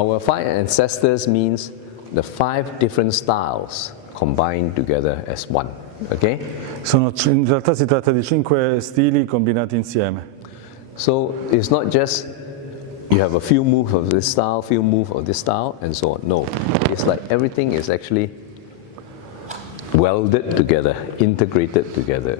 Our five ancestors means the five different styles combined together as one. Okay? In realtà si tratta di 5 stili combinati insieme. So it's not just you have a few moves of this style, few moves of this style, and so on. No, it's like everything is actually welded together, integrated together.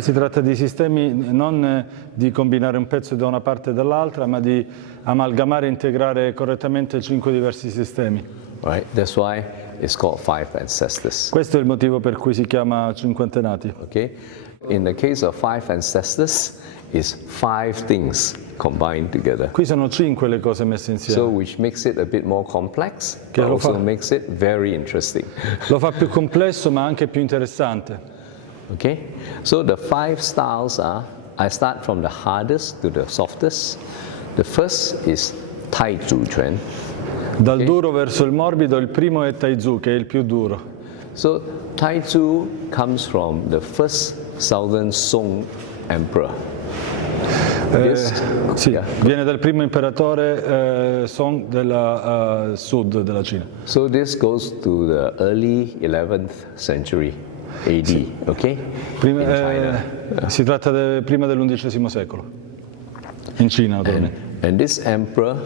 Si tratta di sistemi non di combinare un pezzo da una parte e dall'altra, ma di amalgamare e integrare correttamente 5 diversi sistemi. Right? That's why it's called five ancestors. Questo è il motivo per cui si chiama Cinque Antenati. Okay? In the case of five ancestors, it's five things combined together. Qui sono 5 le cose messe insieme. So which makes it a bit more complex, Che but lo also fa- makes it very interesting. Lo fa più complesso ma anche più interessante. Okay? So the five styles are, I start from the hardest to the softest. The first is Tai Chu Chuan. Dal duro verso il morbido, il primo è Taizu, che è il più duro. So Tai Chu comes from the first Southern Song Emperor. Sì, viene dal primo imperatore Song del sud della Cina. So this goes to the early 11th century AD, okay? Prima, In China. si tratta prima dell'11 secolo, in Cina naturalmente. And this emperor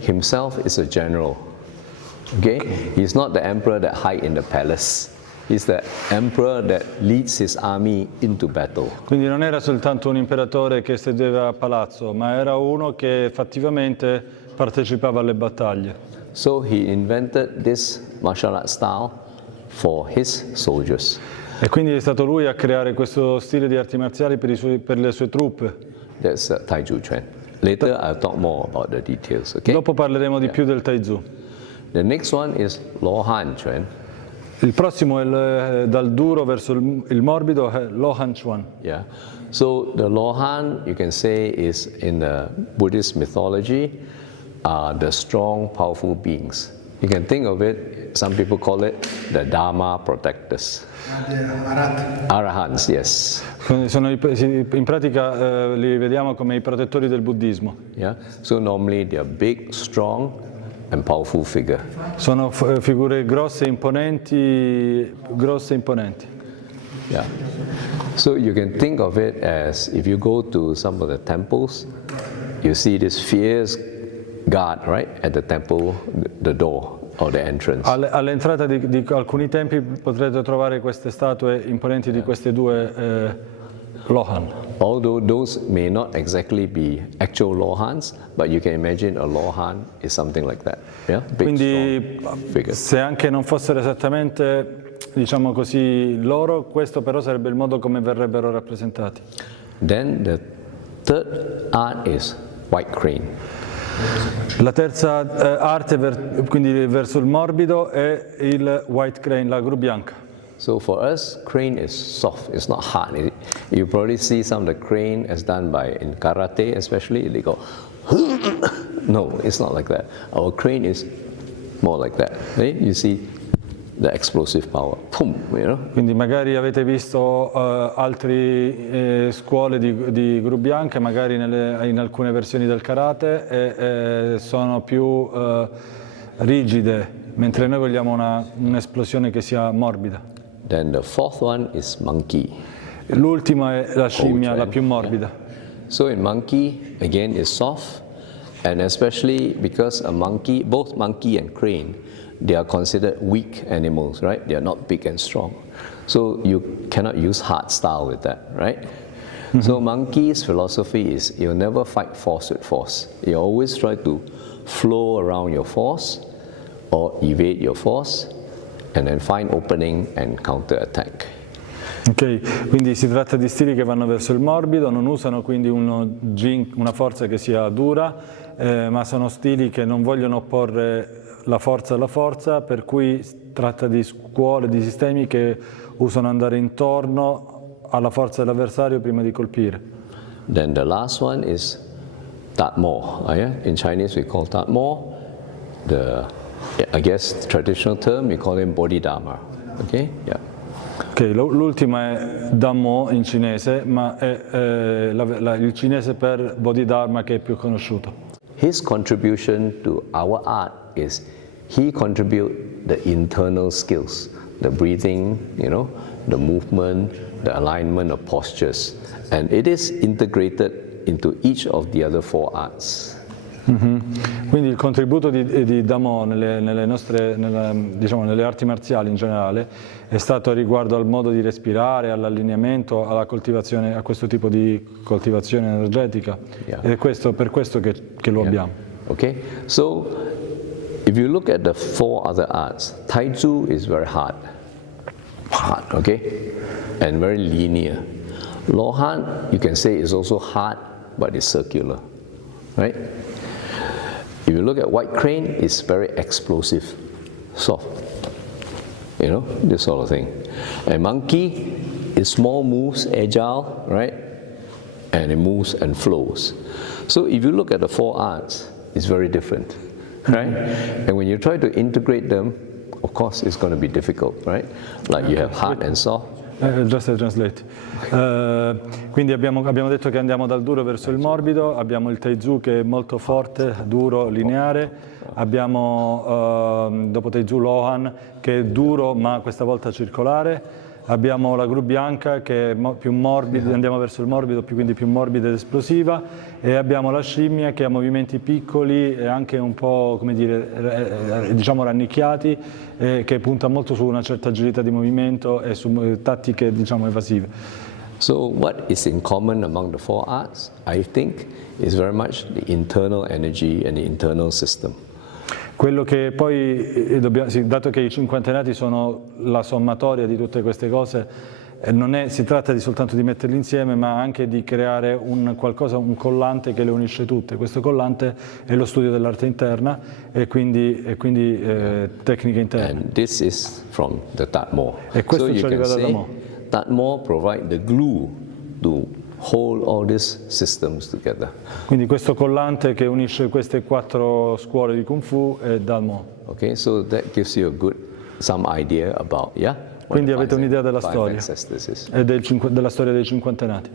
himself is a general, okay? He's not the emperor that hides in the palace. He's the emperor that leads his army into battle. Quindi non era soltanto un imperatore che sedeva a palazzo, ma era uno che fattivamente partecipava alle battaglie. So he invented this martial art style for his soldiers. E quindi è stato lui a creare questo stile di arti marziali per le sue truppe. That's Tai Chu Chuan. Later I'll talk more about the details, okay? Dopo parleremo di più del Taizu. The next one is Lo Han Chuan. Il prossimo è dal duro verso il morbido, è Lo Han Chuan. Yeah. So the Lo Han, you can say, is in the Buddhist mythology, the strong, powerful beings. You can think of it, some people call it the Dharma protectors. Arahants, yes. In pratica li vediamo come i protettori del buddismo. Yeah. So normally they are big, strong, and powerful figure. Sono figure grosse e imponenti. Yeah. So you can think of it as if you go to some of the temples, you see this fierce guard, right, at the temple, the door or the entrance. All'entrata di alcuni templi potrete trovare queste statue imponenti di queste due Lohan. Although those may not exactly be actual Lohans, but you can imagine a Lohan is something like that. Yeah? Big, Quindi strong figure. se anche non fossero esattamente, diciamo così, loro, questo però sarebbe il modo come verrebbero rappresentati. Then the third art is white crane. La terza arte, quindi verso il morbido, è il white crane, la gru bianca. So for us, crane is soft, it's not hard. You probably see some of the crane as done by, in karate especially, they go, no, it's not like that. Our crane is more like that. Right? You see the explosive power, boom, you know. Quindi magari avete visto altre scuole di gru bianca, magari in alcune versioni del karate, e sono più rigide, mentre noi vogliamo un'esplosione che sia morbida. Then the fourth one is monkey. L'ultima è la scimmia, la più morbida. So in monkey, again, is soft, and especially because a monkey, both monkey and crane, they are considered weak animals, right? They are not big and strong. So you cannot use hard style with that, right? Mm-hmm. So monkey's philosophy is you'll never fight force with force. You always try to flow around your force or evade your force and then find opening and counter attack. Ok, quindi si tratta di stili che vanno verso il morbido, non usano quindi una forza che sia dura, ma sono stili che non vogliono opporre la forza alla forza, per cui si tratta di scuole, di sistemi che usano andare intorno alla forza dell'avversario prima di colpire. Then the last one is Tat Mo. In Chinese we call Tat Mo. I guess traditional term we call him Bodhidharma. Okay? Yeah. Ok, l'ultima è Dhammo in cinese, ma è il cinese per Bodhidharma che è più conosciuto. His contribution to our art is he contribute the internal skills, the breathing, the movement, the alignment of postures, and it is integrated into each of the other 4 arts. Quindi il contributo di Damo nelle arti marziali in generale è stato riguardo al modo di respirare, all'allineamento, alla coltivazione, a questo tipo di coltivazione energetica. Yeah. Ed è per questo che lo abbiamo. Okay, so if you look at the 4 other arts, Taiju is very hard, okay, and very linear. Lohan, you can say, is also hard, but it's circular, right? If you look at white crane, it's very explosive, soft, this sort of thing. And monkey is small moves, agile, right? And it moves and flows. So if you look at the 4 arts, it's very different, right? And when you try to integrate them, of course, it's going to be difficult, right? Like you have hard and soft. Just to translate. Quindi abbiamo detto che andiamo dal duro verso il morbido, abbiamo il Taizu che è molto forte, duro, lineare, abbiamo dopo Taizu Lohan che è duro ma questa volta circolare, abbiamo la gru bianca che è più morbida, andiamo verso il morbido, quindi più morbida ed esplosiva, e abbiamo la scimmia che ha movimenti piccoli e anche un po', come dire, diciamo rannicchiati, che punta molto su una certa agilità di movimento e su tattiche, diciamo, evasive. So what is in common among the 4 arts, I think, is very much the internal energy and the internal system. Quello che poi, dato che i Cinque Antenati sono la sommatoria di tutte queste cose, non si tratta soltanto di metterli insieme, ma anche di creare un collante che le unisce tutte. Questo collante è lo studio dell'arte interna e quindi tecnica interna. And this is from the Tat Mo. E questo ci arriva da Damo. Tat Mo provide the glue to hold all these systems together. Quindi questo collante che unisce queste 4 scuole di Kung Fu è Damo. Okay, so that gives you some idea about, Quindi avete un'idea della storia e della storia dei Cinque Antenati.